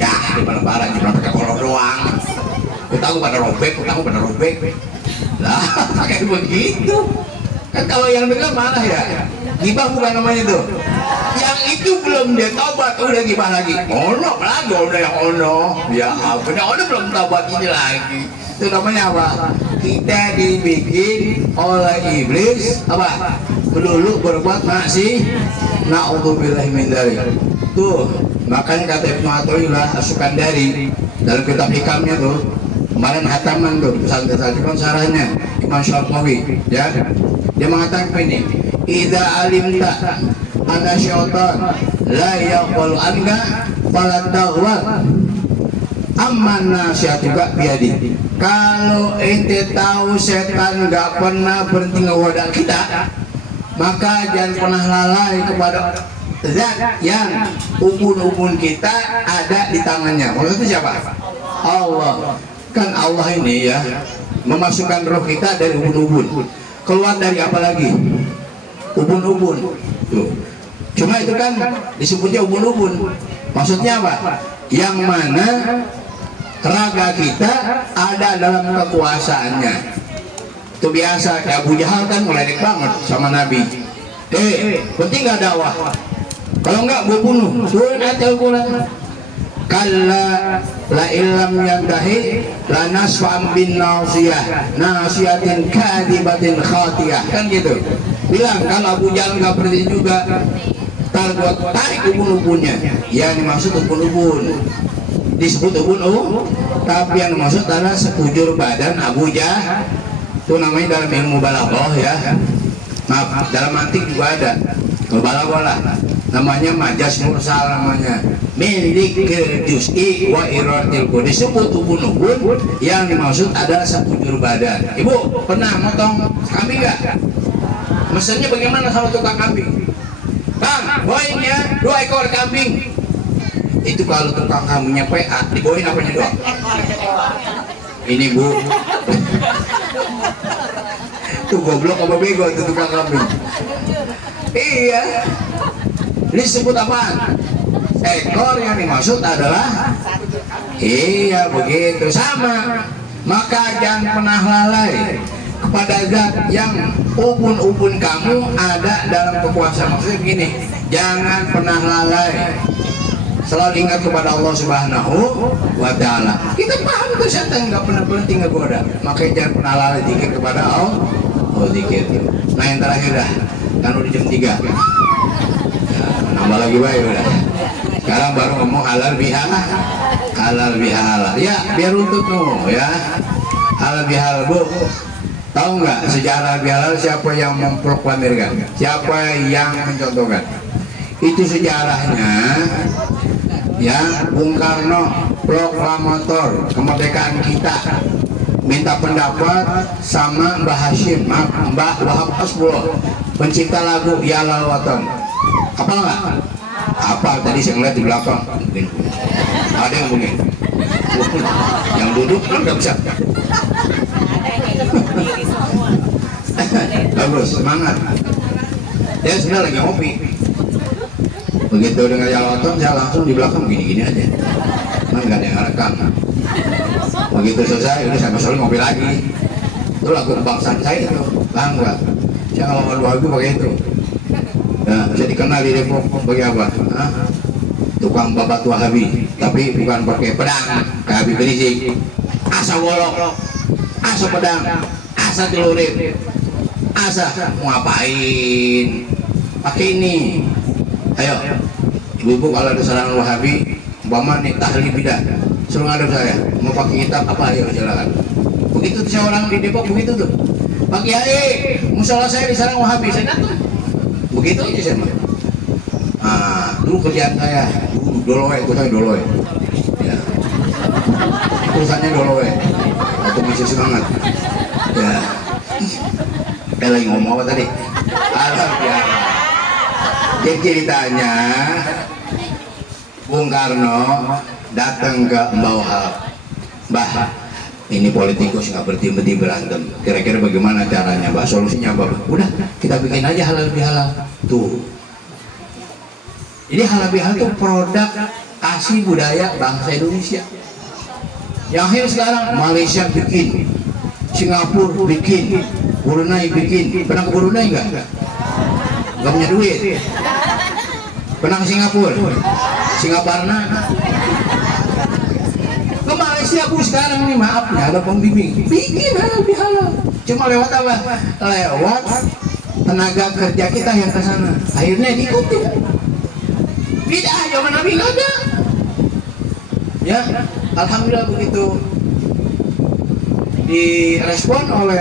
Ya di mana-mana cuma pakai kolor doang. Kutaku pada robek. Lah pakai begitu. Kan kalau yang dengar malah ya. Gibah bukan namanya tuh. Yang itu belum dia tobat udah gibah lagi. Ono lagi udah yang ono. Ya ampun, yang ono belum tobat ini lagi. Itu namanya apa? Kita dibikin oleh iblis apa? Melulu berbuat maksiat. Na'udzubillahi min dzalik. Tuh, makanya kata Ibnu Athaillah As-Sukandari dalam kitab hikamnya tuh, kemarin hataman tuh, pesantren kan sarahnya Imam Syafi'i, ya. Dia mengatakan ini, "Idza alimta anna syaitan la yaqbalu anka fala taghwar." Aman nasihatullah biadi. Kalau ente tahu setan nggak pernah berhenti ngegoda kita, maka jangan pernah lalai kepada zat yang ubun-ubun kita ada di tangannya. Maksudnya siapa? Allah. Kan Allah ini ya memasukkan roh kita dari ubun-ubun. Keluar dari apa lagi? Ubun-ubun. Tuh. Cuma itu kan disebutnya ubun-ubun. Maksudnya apa? Yang mana raga kita ada dalam kekuasaannya. Itu biasa kayak Abu Jahal kan meledek banget sama Nabi. Penting nggak dakwah? Kalau nggak gue bunuh. Turun ayat Al-Quran. Kalla la illam yantahi la nasfa'an bin nasiyah nasiyatin kadibatin khatiyah. Kan gitu. Bilang kalau Abu Jahal nggak berhenti juga, tar gua tarik ubun-ubunnya. Yang dimaksud ubun-ubun disebut ubun-ubun, tapi yang dimaksud adalah sekujur badan Abu Jahal. Itu namanya dalam ilmu balaghah ya. Nah, dalam antik juga ada balaghah lah. Namanya majas mursal namanya. Milik juz'i wa iratil qudus. Disebut ubun-ubun yang dimaksud adalah sekujur badan. Ibu pernah motong kambing enggak? Mesennya bagaimana sama tukang kambing? Bang, boin ya 2 ekor kambing. Itu kalau tukang kambingnya PA, diboin apanya doang? Ini Bu. Tuh goblok apa bego itu tukang kambing. Iya. Disebut apaan? Ekor yang dimaksud adalah iya begitu sama. Maka jangan pernah lalai kepada zat yang ubun-ubun kamu ada dalam kekuasaan. Maksudnya begini, jangan pernah lalai, selalu ingat kepada Allah Subhanahu wa Ta'ala. Kita paham tuh setan nggak pernah berhenti ngegoda, makanya jangan pernah lalai zikir kepada Allah. Oh zikir. Nah yang terakhir dah, kan udah jam 3 ya, nambah lagi baik udah. Sekarang baru ngomong halal bihalal, halal bihalal. Ya biar untuk tuh ya, halal bihalal. Bu, tahu nggak sejarah bihalal siapa yang memproklamirkan? Siapa yang mencontohkan? Itu sejarahnya ya, Bung Karno, proklamator kemerdekaan kita, minta pendapat sama Mbah Hashim, Mbah Wahab Hasbullah, pencipta lagu Ya Lal Watan. Apa nggak? Apa tadi saya ngeliat di belakang? Mungkin ada yang mungkin, yang duduk kan nggak bisa. Bagus, semangat. Dia sebenarnya lagi ngopi. Begitu dengar jaloton saya langsung di belakang gini-gini aja, kan nggak ada yang rekam. Begitu selesai udah saya masuk ngopi lagi. Itu lagu kebangsaan saya itu, bangga. Saya kalau lagu pakai itu. Nah, saya dikenal di Depok sebagai apa? Hah? Tukang babat Wahabi, tapi bukan pakai pedang kayak Habib Rizik. Asa wolok, asa pedang, asa celurit, asa mau ngapain? Pakai ini. Ayo, ibu-ibu kalau ada serangan Wahabi, umpama nih tahlil bidah, suruh ngadep saya, mau pakai kitab apa ayo silakan. Begitu tuh orang di Depok begitu tuh. Pak Kiai, musola saya diserang Wahabi, saya datang. Begitu aja saya mah. Nah, dulu kerjaan saya, doloe, itu saya doloe. Ya. Urusannya doloe. Waktu masih semangat. Ya. Saya lagi ngomong apa tadi? Alhamdulillah. Jadi ceritanya Bung Karno datang ke Mbah Wahab. Mbah, ini politikus nggak berhenti berantem. Kira-kira bagaimana caranya, Mbak? Solusinya apa? Udah, kita bikin aja halal bihalal. Tuh. Jadi halal bihalal itu produk asli budaya bangsa Indonesia. Yang akhir sekarang Malaysia bikin, Singapura bikin, Brunei bikin. Pernah ke Brunei nggak? Nggak punya duit. Pernah ke Singapura? Singaparna. Ke Malaysia Bu sekarang nih, maaf ya ada pembimbing bikin halal bihalal. Cuma lewat apa? Lewat tenaga kerja kita yang ke sana. Akhirnya diikuti. Tidak, zaman Nabi nggak ada. Ya, alhamdulillah begitu direspon oleh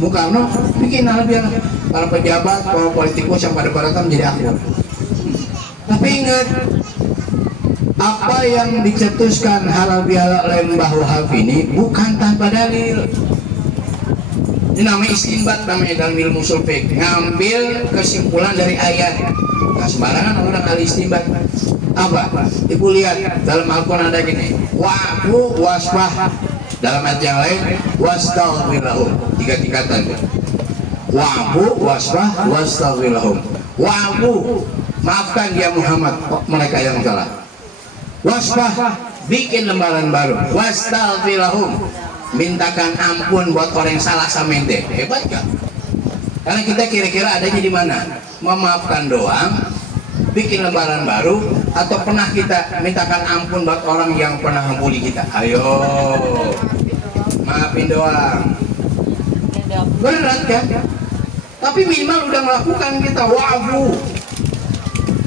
Bung Karno bikin halal bihalal. Para pejabat, para politikus yang pada baratan menjadi akur. Tapi ingat, apa yang dicetuskan halal bihalal oleh Mbah Wahab ini bukan tanpa dalil. Ini namanya istinbat, namanya dalam ilmu ushul fiqh, ngambil kesimpulan dari ayat. Nah, sembarangan orang ahli istinbat. Apa? Ibu lihat dalam Al-Quran ada gini, wa'fu wasfah. Dalam ayat yang lain, wastaghfir lahum. 3 tingkatan. Wa'fu wasfah wastaghfir lahum. Wa'fu, maafkan dia Muhammad mereka yang salah. Wasfah, bikin lembaran baru. Wastaghfir lahum, mintakan ampun buat orang yang salah sama ente. Hebat gak? Karena kita kira-kira adanya di mana? Memaafkan doang, bikin lembaran baru, atau pernah kita mintakan ampun buat orang yang pernah membuli kita? Ayo, maafin doang. Berat kan? Tapi minimal udah melakukan kita wa'fu.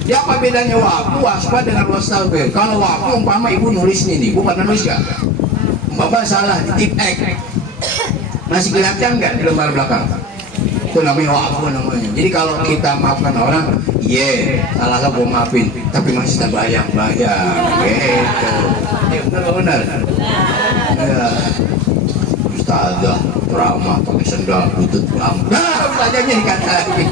Ya apa bedanya wa'fu, waspa dengan wastaghfir? Kalau wa'fu umpama ibu nulis nih, ibu pernah nulis gak? Bapak salah di tip X, masih kelihatan nggak di lembar belakang? Itu namanya wa'fu namanya. Jadi kalau kita maafkan orang, salah gue maafin, tapi masih terbayang-bayang, gitu. Benar. Ya, ustazah drama pakai sendal butut bambu. Ustazahnya dikatain.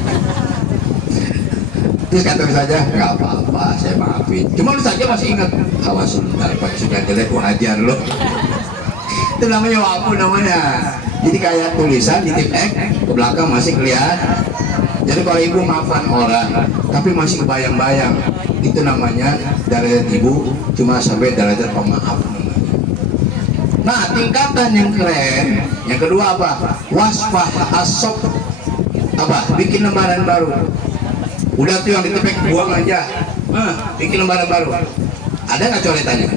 Terus kata saja, nggak apa-apa, saya maafin. Cuma lu saja masih ingat, awas lu ntar pakai sendal jelek, gua hajar lu. Itu namanya wa'fu namanya. Jadi kayak tulisan di tip X ke belakang masih kelihatan. Jadi kalau ibu maafkan orang tapi masih kebayang-bayang, itu namanya derajat ibu cuma sampai derajat pemaaf namanya. Nah, tingkatan yang keren yang kedua apa? Wasfah asok. Apa? Bikin lembaran baru. Udah tuh yang ditepek buang aja. Bikin lembaran baru. Ada nggak coretannya?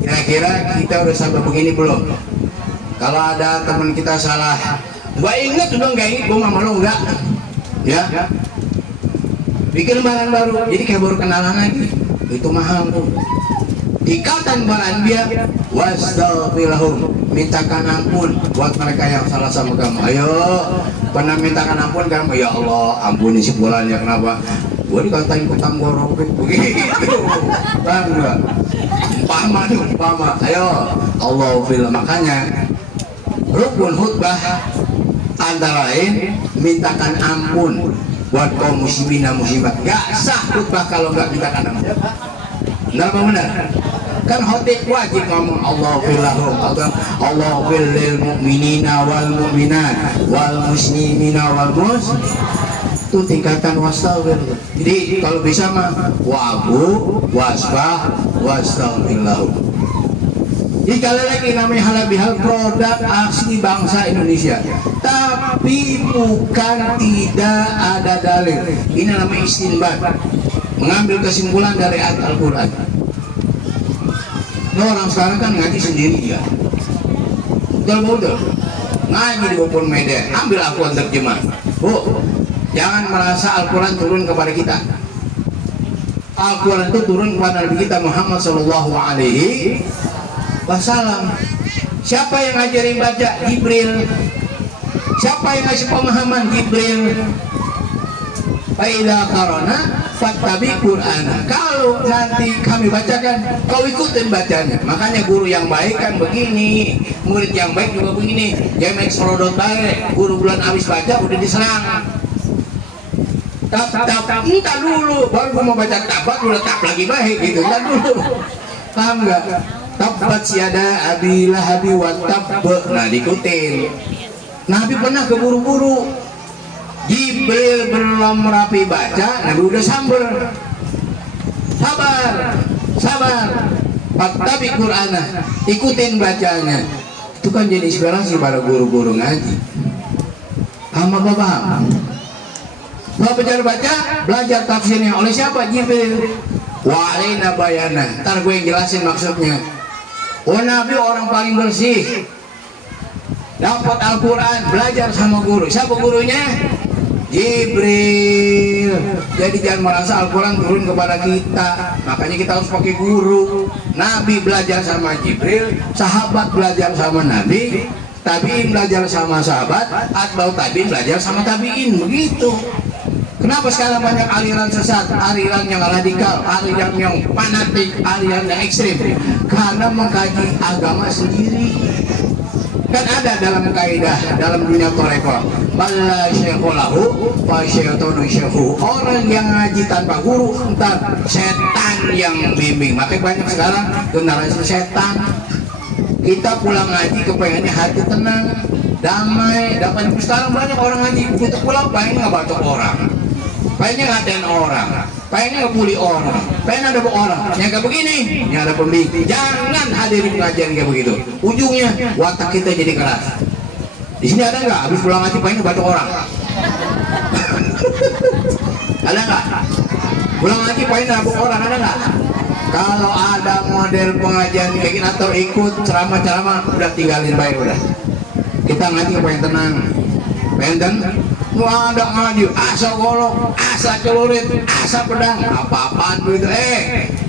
Kira-kira kita udah sampai begini belum? Kalau ada teman kita salah, gua inget udah nggak inget, gua sama lo enggak, ya? Bikin lembaran baru, jadi kayak baru kenalan lagi. Itu mahal tuh. Ikatan baran dia, wastaghfir lahum, mintakan ampun buat mereka yang salah sama kamu. Ayo, pernah mintakan ampun kamu? Ya Allah, ampuni si bulannya kenapa? Gua dikatain kutang gua robek begitu, bangga. Umpama, ayo, Allahumma, makanya rukun khutbah antara lain mintakan ampun buat kaum muslimin dan muslimat. Gak sah khutbah kalau nggak mintakan ampun. Benar apa benar? Kan khotib wajib ngomong Allahumma lil mu'minina wal mu'minat wal muslimina wal muslimin. itu tingkatan wastaghfir. Jadi kalau bisa mah wabu wasbah wastaghfirullah. Jadi kali lagi namanya halal bihal produk asli bangsa Indonesia, tapi bukan tidak ada dalil. Ini namanya istinbat, mengambil kesimpulan dari ayat Al-Quran. Nah, orang sekarang kan ngaji sendiri ya, betul ngaji di Bopon Medan, ambil Al-Quran terjemah. Bu, jangan merasa Al-Quran turun kepada kita. Al-Quran itu turun kepada Nabi kita Muhammad Sallallahu Alaihi Wasallam. Siapa yang ngajarin baca? Jibril. Siapa yang ngasih pemahaman? Jibril. Fa'idha qarana fattabi Qur'ana. Kalau nanti kami bacakan, kau ikutin bacanya. Makanya guru yang baik kan begini, murid yang baik juga begini. Jangan eksplodot baik. Guru bulan habis baca udah diserang. Entar dulu, baru gua mau baca tabat udah tap lagi baik gitu. Entar dulu. Paham nggak? Tabat siada abi lahabi wa tab. Nah, diikutin. Nabi pernah keburu-buru. Jibril belum rapi baca, Nabi udah samber. Sabar. Fattabi Qur'ana. Ikutin bacanya. Itu kan jadi inspirasi para guru-guru ngaji. Paham apa paham? Kalau baca, belajar tafsirnya oleh siapa? Jibril. Wa alaina bayana. Ntar gue yang jelasin maksudnya. Oh, Nabi orang paling bersih. Dapat Al-Quran, belajar sama guru. Siapa gurunya? Jibril. Jadi jangan merasa Al-Quran turun kepada kita. Makanya kita harus pakai guru. Nabi belajar sama Jibril, sahabat belajar sama Nabi, tabi'in belajar sama sahabat, atba'ut tabi'in belajar sama tabi'in. Begitu. Kenapa sekarang banyak aliran sesat, aliran yang radikal, aliran yang fanatik, aliran yang ekstrim? Karena mengkaji agama sendiri. Kan ada dalam kaidah dalam dunia toreko, bala syekhulahu wa syaitanu syekhu. Orang yang ngaji tanpa guru, entar setan yang bimbing. Makanya banyak sekarang generasi setan. Kita pulang ngaji kepengennya hati tenang, damai, dapat. Sekarang banyak orang ngaji begitu pulang pengen ngebacok orang, pengennya ngatain orang, pengennya ngebully orang, pengen ada orang yang kayak begini, yang ada pembimbing. Jangan hadiri pengajian kayak begitu. Ujungnya watak kita jadi keras. Di sini ada nggak? Habis pulang ngaji pengen ngebacok orang? Ada nggak? Pulang ngaji pengen ngebacok orang? Ada nggak? Kalau ada model pengajian kayak gini atau ikut ceramah-ceramah, udah tinggalin baik udah. Kita ngaji pengen tenang, pengen tenang. Wah, ada ngaji, asa golok, asa celurit, asa pedang, apa-apaan begitu.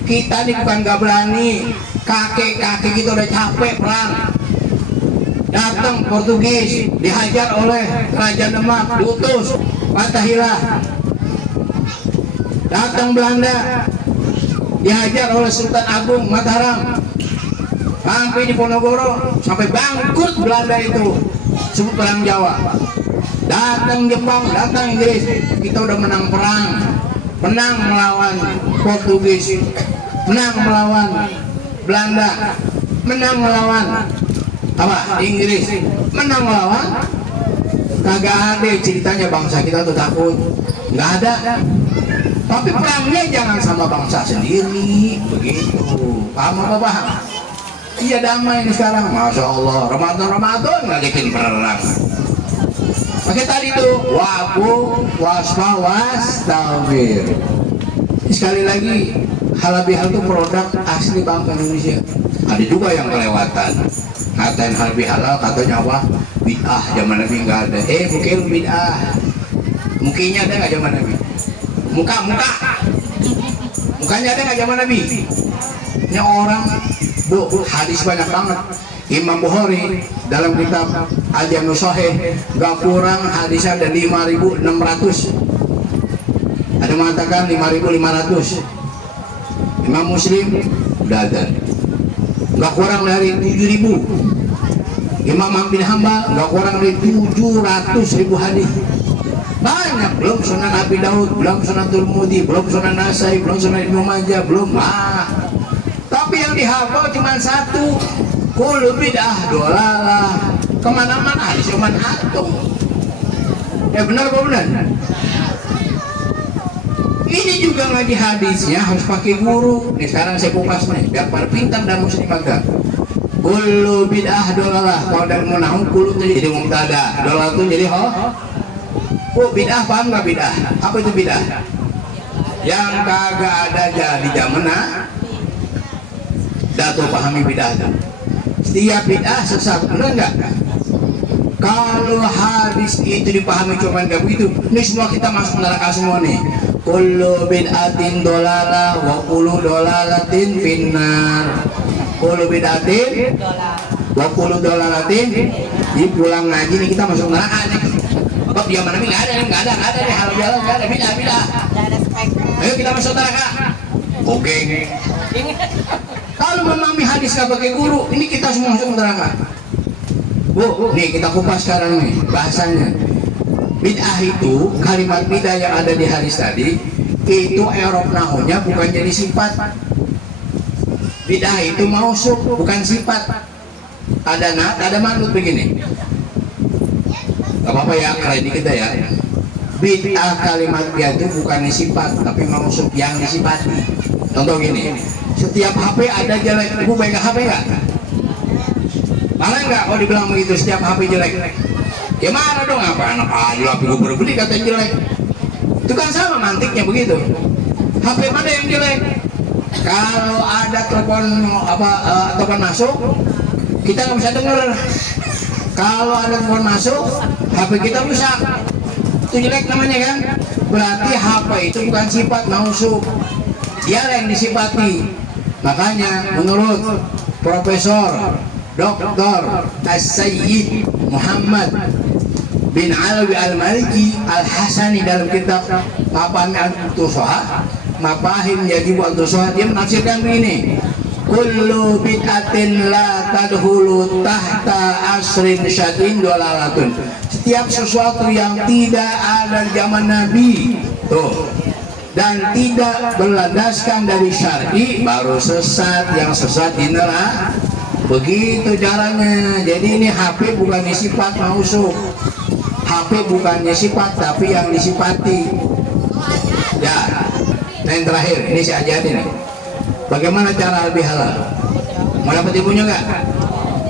Kita nih bukan gak berani, kakek-kakek kita udah capek perang. Datang Portugis, dihajar oleh Kerajaan Demak, diutus Fatahillah. Datang Belanda, dihajar oleh Sultan Agung Mataram. Sampai di Ponorogo, sampai bangkrut Belanda itu, sebut perang Jawa. Datang Jepang, datang Inggris, kita udah menang perang, menang melawan Portugis, menang melawan Belanda, menang melawan apa? Inggris, menang melawan. Kagak ada ceritanya bangsa kita tuh takut, nggak ada. Tapi perangnya jangan sama bangsa sendiri, begitu. Paham apa paham? Iya, damai ini sekarang, masya Allah. Ramadan nggak bikin perang. Oke, tadi tuh wabu wasfa wastaghfir. Sekali lagi, halal bihal itu produk asli bangsa Indonesia. Ada juga yang kelewatan, ngatain halal bihalal, katanya apa? Bid'ah, zaman Nabi nggak ada. Mungkin bid'ah, mungkinnya ada nggak zaman Nabi? Mukanya ada nggak zaman Nabi? Ini orang, hadis banyak banget. Imam Bukhari dalam kitab Al-Jami' Shahih gak kurang hadisnya ada 5.600. Ada mengatakan 5.500. Imam Muslim udah ada gak kurang dari 7.000. Imam Ahmad bin Hanbal gak kurang dari 700.000 hadis. Banyak, belum Sunan Abi Daud, belum Sunan Tirmidzi, belum Sunan Nasai, belum Sunan Ibnu Majah, belum. Tapi yang dihafal cuma satu. Kullu bid'ah dolalah. Kemana-mana hadis cuman atom. Ya benar apa benar? Ini juga ngaji hadisnya harus pakai guru. Nih sekarang saya kupas nih, biar pada pintar dan muslim agak. Kullu bid'ah dolalah. Kalau dari menahun kullu itu jadi mubtada, dolar itu jadi oh bid'ah, paham nggak bid'ah? Apa itu bid'ah? Yang kagak ada jadi zamanna. Dah tuh pahami bid'ah itu. Setiap bid'ah sesat, benar nggak? Kalau hadis itu dipahami cuma nggak begitu, ini semua kita masuk neraka semua nih. Kullu bid'atin dolalah wa kullu dolalatin finnar. Kullu bid'atin wa kullu dolalatin. Di pulang ngaji nih kita masuk neraka nih. Bab dia mana nggak ada nih hal biasa nggak ada bid'ah. Ayo kita masuk neraka. Oke. Kalau memahami hadis nggak pakai guru, ini kita semua masuk neraka. Bu, nih kita kupas sekarang nih bahasanya. Bid'ah itu kalimat bid'ah yang ada di hadis tadi itu Eropa nahunya bukan jadi sifat. Bid'ah itu mausuf bukan sifat. Ada manut begini. Gak apa-apa ya, kali kita ya. Bid'ah kalimat bid'ah itu bukan sifat tapi mausuf yang disifati. Contoh gini, setiap HP ada jelek. Ibu pegang HP nggak? Marah nggak kalau dibilang begitu setiap HP jelek? Ya marah dong, apa anak aja HP gue baru beli katanya jelek. Itu kan sama mantiknya begitu. HP mana yang jelek? Kalau ada telepon telepon masuk, kita nggak bisa dengar. Kalau ada telepon masuk, HP kita rusak. Itu jelek namanya kan? Berarti HP itu bukan sifat mausuf. Dia yang disifati. Makanya menurut Profesor Dr. As-Sayyid Muhammad bin Alawi Al-Maliki Al-Hasani dalam kitab Mafahim Al-Tusoha, Mafahim Yajibu Al-Tusoha, dia menafsirkan begini: kullu bid'atin la tadhulu tahta asrin syadin dolalatun. Setiap sesuatu yang tidak ada di zaman Nabi tuh dan tidak berlandaskan dari syar'i baru sesat, yang sesat di neraka. Begitu caranya. Jadi ini HP bukan sifat mausuf. HP bukannya sifat tapi yang disifati. Ya. Nah yang terakhir, ini saya ajarin nih. Bagaimana cara lebih halal? Mau dapat ilmunya nggak?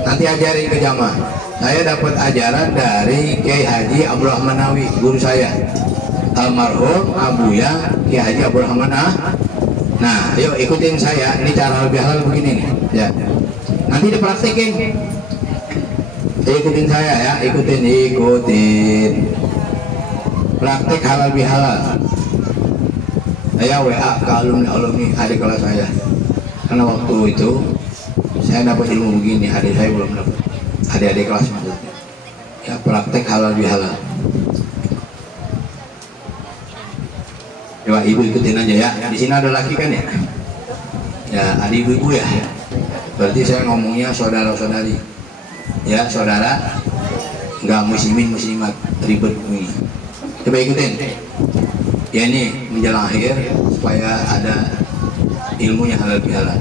Nanti ajarin ke jamaah. Saya dapat ajaran dari Kiai Haji Abdul Rahman Nawi, guru saya. Almarhum Abuya Kiai Haji Abdul Rahman. Nah, yuk ikutin saya. Ini cara lebih halal begini nih. Ya. Nanti dipraktekin. Ikutin saya ya, ikutin. Praktek halal bihalal. Saya WA ke alumni adik kelas saya. Karena waktu itu saya dapat ilmu begini, adik saya belum dapat. Adik-adik kelas maksudnya. Ya praktek halal bihalal. Coba ibu ikutin aja ya. Di sini ada laki kan ya? Ya, adik ibu ya. Berarti saya ngomongnya saudara-saudari. Ya, saudara. Enggak muslimin muslimat ribet ini. Coba ikutin. Ya ini menjelang akhir supaya ada ilmunya halal bihalal.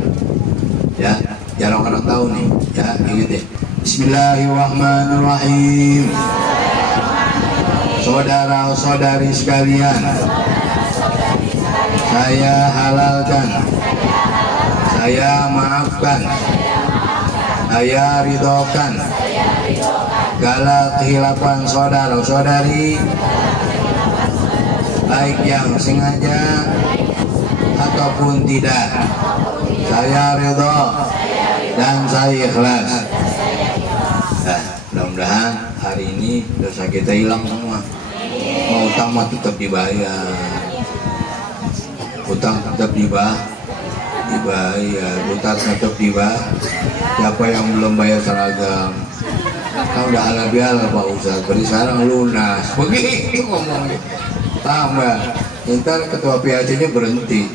Ya, jarang orang tahu nih. Ya, ikutin. Bismillahirrahmanirrahim. Saudara-saudari sekalian, saya halalkan, saya maafkan, saya ridhokan segala kehilapan saudara-saudari, baik yang sengaja ataupun tidak. Saya ridho dan saya ikhlas. Nah, mudah-mudahan hari ini dosa kita hilang semua. Mau utang mah tetap dibayar, utang tetap dibayar, utang tetap dibayar. Siapa yang belum bayar seragam, kan udah halal bihalal Pak Ustadz, berarti sekarang lunas. Begitu ngomongnya. Tambah, ntar ketua PAC-nya berhenti.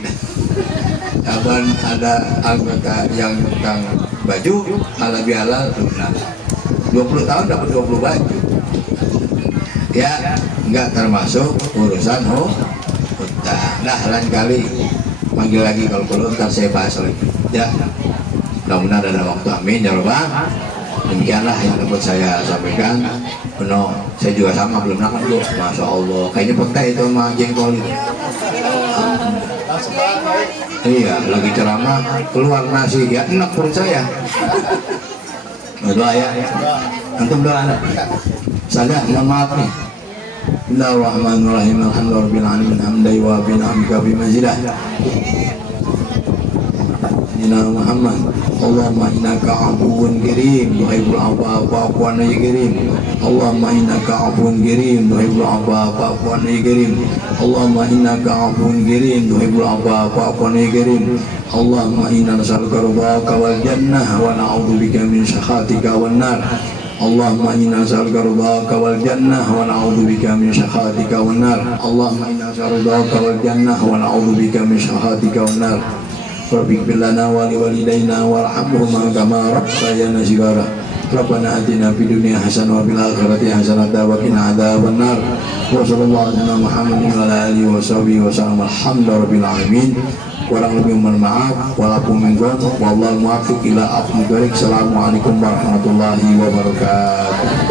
Kapan ada anggota yang utang baju halal bihalal lunas. 20 tahun dapat 20 baju. Ya, enggak termasuk urusan utang. Nah, lain kali panggil lagi kalau perlu, ntar saya bahas lagi. Ya, mudah-mudahan ada waktu. Amin ya Rabbal. Demikianlah yang dapat saya sampaikan. Benar, saya juga sama belum makan tuh. Masya Allah, kayaknya petai itu sama jengkol itu. Iya, lagi ceramah keluar nasi ya enak perut saya. Doa ya. Antum doa anak. Saya mohon maaf nih. Bismillahirrahmanirrahim. Alhamdulillahirabbil alamin. Hamdan wa bihamdika bimazidah. Inna Muhammad. Allahumma innaka afuwun karim tuhibbul afwa fa'fu anna ya karim. Allahumma innaka afuwun karim tuhibbul afwa fa'fu anna ya karim. Allahumma innaka afuwun karim tuhibbul afwa fa'fu anna ya karim. Allahumma inna nas'aluka ridhaka wal jannah wa na'udzubika min sakhatika wan nar. Allahumma inna nas'aluka ridhaka wal jannah wa na'udzubika min sakhatika wan nar. Allahumma inna nas'aluka ridhaka wal jannah wa na'udzubika min sakhatika wan nar. Rabbighfir lana wa liwalidayna warhamhuma kama rabbayana shighara. Rabbana atina fid dunya hasanah wa fil akhirati hasanah wa qina adzabannar. Wa sallallahu ala Muhammadin wa ala alihi wa sahbihi wa sallam. Alhamdulillahirabbil alamin. Kurang lebih mohon maaf, walaupun minggum, wallahu muwaffiq ila aqwamit thoriq. Assalamualaikum warahmatullahi wabarakatuh.